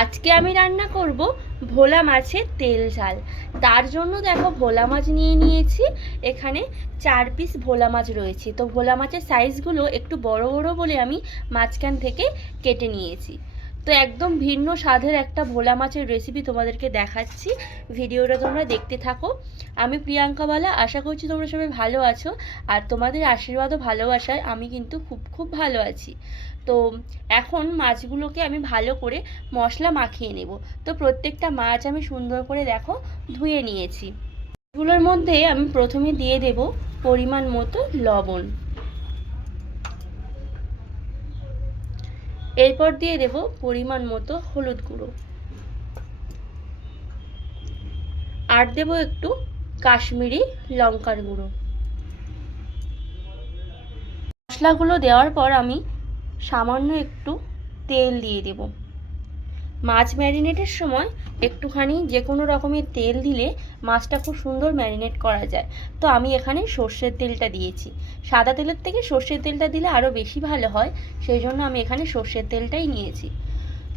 আজকে আমি রান্না করব ভোলা মাছের তেল ঝাল। তার জন্য দেখো ভোলা মাছ নিয়ে নিয়েছি। এখানে 4 পিস ভোলা মাছ রয়েছে। তো ভোলা মাছের সাইজগুলো একটু বড় বড় বলে আমি মাঝখান থেকে কেটে নিয়েছি। তো একদম ভিন্ন স্বাদের একটা ভোলা মাছের রেসিপি তোমাদেরকে দেখাচ্ছি। ভিডিওটা তোমরা দেখতে থাকো। আমি প্রিয়াঙ্কা বালা, আশা করছি তোমরা সবাই ভালো আছো। আর তোমাদের আশীর্বাদ ও ভালোবাসায় আমি কিন্তু খুব খুব ভালো আছি। তো এখন মাছগুলোকে আমি ভালো করে মশলা মাখিয়ে নেব। তো প্রত্যেকটা মাছ আমি সুন্দর করে দেখো ধুয়ে নিয়েছি। এগুলোর মধ্যে আমি প্রথমে দিয়ে দেব পরিমাণ মতো লবণ, এরপর দিয়ে দেব পরিমাণ মতো হলুদ গুঁড়ো, আর দেব একটু কাশ্মীরি লঙ্কার গুঁড়ো। মশলাগুলো দেওয়ার পর আমি সামান্য একটু তেল দিয়ে দেব। মাছ ম্যারিনেটের সময় একটুখানি যে কোনো রকমের তেল দিলে মাছটা খুব সুন্দর ম্যারিনেট করা যায়। তো আমি এখানে সর্ষের তেলটা দিয়েছি। সাদা তেলের থেকে সর্ষের তেলটা দিলে আরও বেশি ভালো হয়, সেই জন্য আমি এখানে সর্ষের তেলটাই নিয়েছি।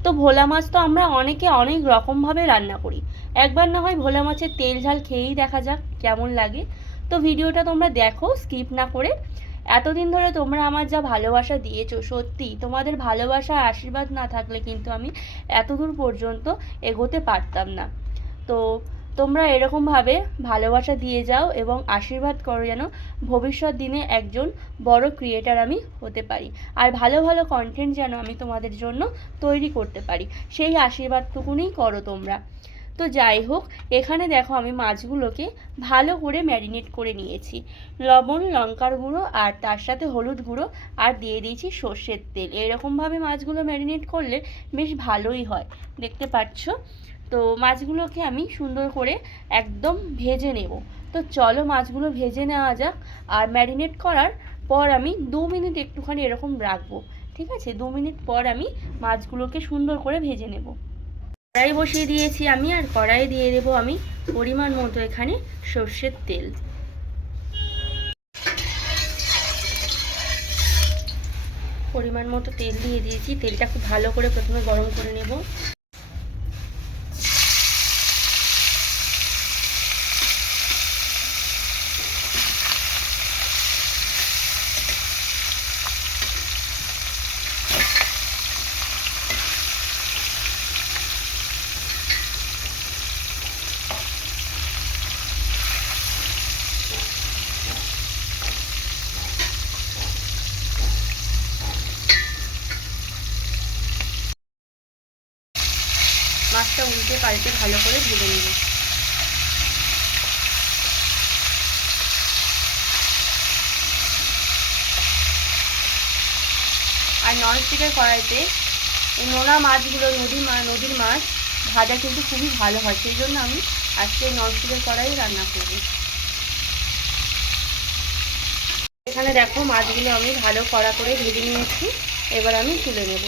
তো ভোলা মাছ তো আমরা অনেকে অনেক রকমভাবে রান্না করি। একবার না হয় ভোলা মাছের তেল ঝাল খেয়েই দেখা যাক কেমন লাগে। তো ভিডিওটা তোমরা দেখো স্কিপ না করে। এতদিন ধরে তোমরা আমার যা ভালোবাসা দিয়েছো, সত্যি তোমাদের ভালোবাসা আশীর্বাদ না থাকলে কিন্তু আমি এতদূর পর্যন্ত এগোতে পারতাম না। তো তোমরা এরকমভাবে ভালোবাসা দিয়ে যাও এবং আশীর্বাদ করো যেন ভবিষ্যৎ দিনে একজন বড় ক্রিয়েটার আমি হতে পারি, আর ভালো ভালো কন্টেন্ট যেন আমি তোমাদের জন্য তৈরি করতে পারি, সেই আশীর্বাদটুকুনিই করো তোমরা। তো যাই হোক, এখানে দেখো আমি মাছগুলোকে ভালো করে ম্যারিনেট করে নিয়েছি। লবণ, লঙ্কার গুঁড়ো আর তার সাথে হলুদ গুঁড়ো, আর দিয়ে দিয়েছি সর্ষের তেল। এরকমভাবে মাছগুলো ম্যারিনেট করলে বেশ ভালোই হয়, দেখতে পাচ্ছ। তো মাছগুলোকে আমি সুন্দর করে একদম ভেজে নেব। তো চলো মাছগুলো ভেজে নেওয়া যাক। আর ম্যারিনেট করার পর আমি 2 মিনিট একটুখানি এরকম রাখবো। ঠিক আছে, 2 মিনিট পর আমি মাছগুলোকে সুন্দর করে ভেজে নেব। কড়াই বসিয়ে দিয়েছি আমি, আর কড়াইয়ে দিয়ে দেবো আমি পরিমাণ মতো এখানে সর্ষের তেল। পরিমাণ মতো তেল দিয়ে দিয়েছি। তেলটা খুব ভালো করে প্রথমে গরম করে নেব। মাছটা উল্টে পাল্টে ভালো করে ভেজে নেব। আর ননস্টিকের কড়াইতে এই নোনা মাছগুলো, নদীর মাছ ভাজা কিন্তু খুবই ভালো হয়, সেই জন্য আমি আজকে ননস্টিকের কড়াই রান্না করব। এখানে দেখো মাছগুলো আমি ভালো কড়া করে ভেজে নিয়েছি। এবার আমি তুলে নেব।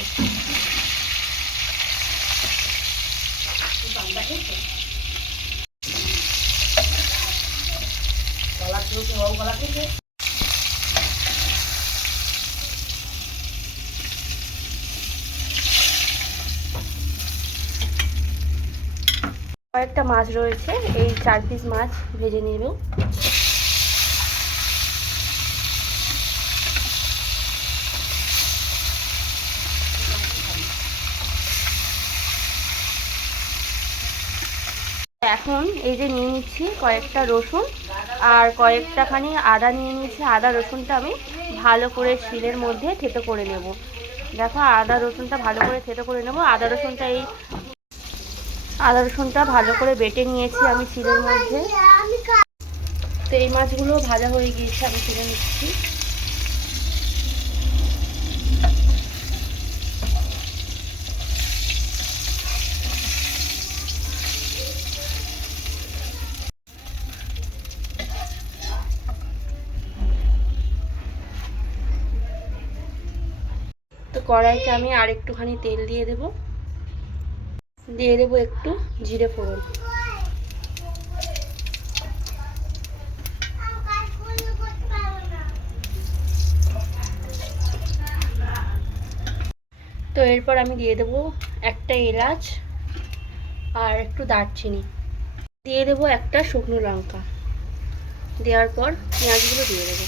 কয়েকটা মাছ রয়েছে, এই 4 পিস মাছ ভেজে নেব। এখন এই যে নিয়ে নিচ্ছি কয়েকটা রসুন আর কয়েকটাখানি আদা নিয়ে নিয়েছি। আদা রসুনটা আমি ভালো করে শিলের মধ্যে থেতো করে নেব। দেখো আদা রসুনটা ভালো করে থেতো করে নেব। আদা রসুনটা ভালো করে বেটে নিয়েছি আমি শিলের মধ্যে। তো এই মাছগুলো ভাজা হয়ে গিয়েছে, আমি তুলে নিচ্ছি। তো কড়াইতে আমি আর একটুখানি তেল দিয়ে দেব একটু জিরে ফোড়ন। তো তো এরপর আমি দিয়ে দেবো একটা এলাচ আর একটু দারচিনি, দিয়ে দেবো একটা শুকনো লঙ্কা, দেওয়ার পর পেঁয়াজগুলো দিয়ে দেবো।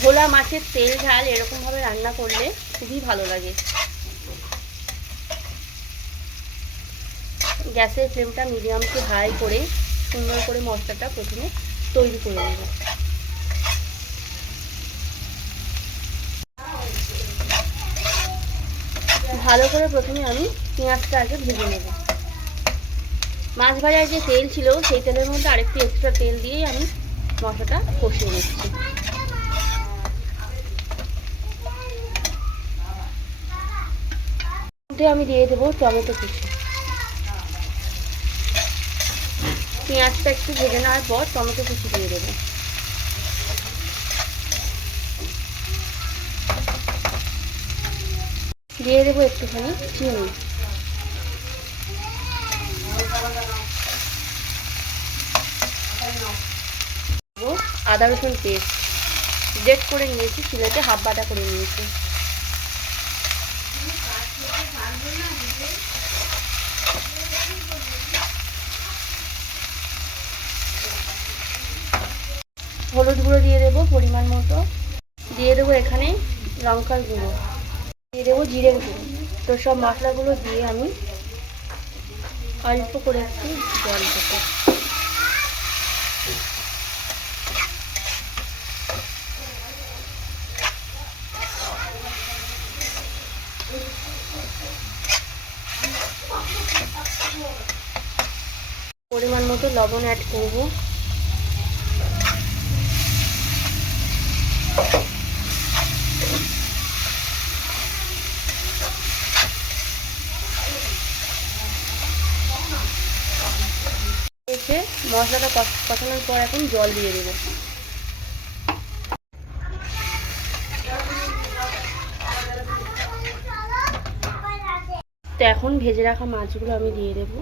ভোলা মাছের তেল ঝাল এরকমভাবে রান্না করলে খুবই ভালো লাগে। গ্যাসের ফ্লেমটা মিডিয়াম টু হাই করে সুন্দর করে মশলাটা প্রথমে তৈরি করে নেব। ভালো করে প্রথমে আমি পেঁয়াজটা আগে ভেজে নেব। মাছ ভাজার যে তেল ছিল সেই তেলের মধ্যে আরেকটু এক্সট্রা তেল দিয়েই আমি মশলাটা কষিয়ে নিচ্ছি। আমি দিয়ে দেবো টমেটো কুচি। পেঁয়াজটা একটু ভেজে নেওয়ার পর টমেটো কুচি দিয়ে দেবো। দিয়ে দেবো একটুখানি চিনি, আদা রসুন পেস্ট গ্রেট করে নিয়েছি, শিলেতে হাফ বাটা করে নিয়েছি। হলুদ গুঁড়ো দিয়ে দেবো পরিমাণ মতো, দিয়ে দেবো এখানে লঙ্কার গুঁড়ো, দিয়ে দেবো জিরের গুঁড়ো। তো সব মশলাগুলো দিয়ে আমি অল্প করে একটু জল দেবো। পরিমাণ মতো লবণ অ্যাড করবো। মশলাটা কষানোর পর এখন জল দিয়ে দেবো। তো এখন ভেজে রাখা মাছগুলো আমি দিয়ে দেবো।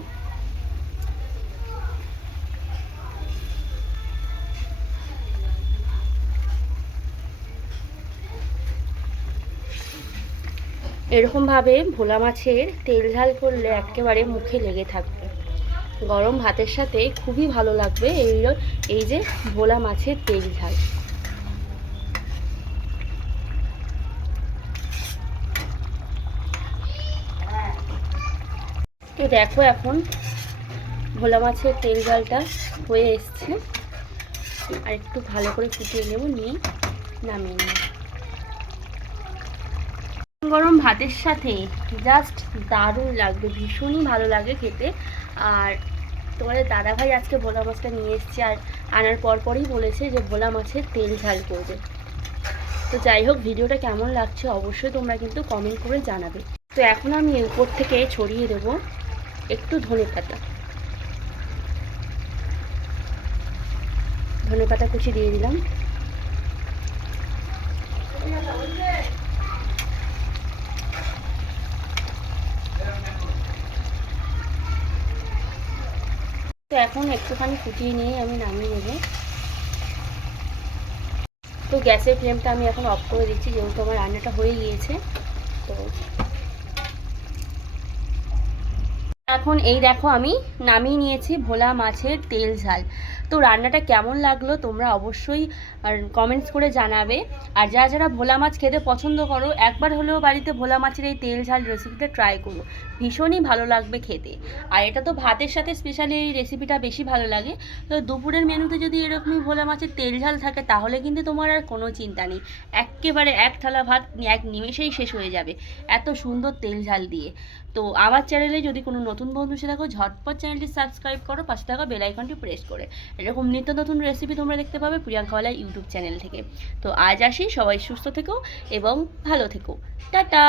এরকমভাবে ভোলা মাছের তেল ঝাল করলে একেবারে মুখে লেগে থাকবে। গরম ভাতের সাথে খুবই ভালো লাগবে এই যে ভোলা মাছের তেল ঝাল। তো দেখো এখন ভোলা মাছের তেল ঝালটা হয়ে এসছে, আর একটু ভালো করে ফুটিয়ে নেব, নিয়ে নামিয়ে নেব। গরম ভাতের সাথে জাস্ট দারুণ লাগবে, ভীষণই ভালো লাগে খেতে। আর তোমাদের দাদাভাই আজকে ভোলা মাছটা নিয়ে এসছে, আর আনার পরই বলেছে যে ভোলা মাছের তেল ঝাল করবে। তো যাই হোক, ভিডিওটা কেমন লাগছে অবশ্যই তোমরা কিন্তু কমেন্ট করে জানাবে। তো এখন আমি উপর থেকে ছড়িয়ে দেবো একটু ধনেপাতা, ধনেপাতা কুচি দিয়ে দিলাম। তো এখন একটুখানি ফুটিয়ে নিয়ে আমি নামিয়ে নেব। তো গ্যাসের ফ্লেমটা আমি এখন অফ করে দিচ্ছি, যেহেতু আমার রান্নাটা হয়ে গিয়েছে। তো এখন এই দেখো আমি নামিয়ে নিয়েছি ভোলা মাছের তেল ঝাল। তো রান্নাটা কেমন লাগলো তোমরা অবশ্যই কমেন্টস করে জানাবে। আর যারা যারা ভোলা মাছ খেতে পছন্দ করো, একবার হলেও বাড়িতে ভোলা মাছের এই তেল ঝাল রেসিপিটা ট্রাই করো, ভীষণই ভালো লাগবে খেতে। আর এটা তো ভাতের সাথে স্পেশালি এই রেসিপিটা বেশি ভালো লাগে। তো দুপুরের মেনুতে যদি এরকমই ভোলা মাছের তেল ঝাল থাকে তাহলে কিন্তু তোমার আর কোনো চিন্তা নেই, একেবারে এক থালা ভাত এক নিমেষেই শেষ হয়ে যাবে এত সুন্দর তেল ঝাল দিয়ে। তো আমার চ্যানেলে যদি কোনো নতুন বন্ধু এসে দেখো, ঝটপট চ্যানেলটি সাবস্ক্রাইব করো, পাশে থাকা বেল আইকনটি প্রেস করে। এরকম নিত্য নতুন রেসিপি তোমরা দেখতে পাবে প্রিয়াঙ্কাওয়ালা ইউটিউব চ্যানেল থেকে। তো আজ আসি, সবাই সুস্থ থেকো এবং ভালো থেকো, টাটা।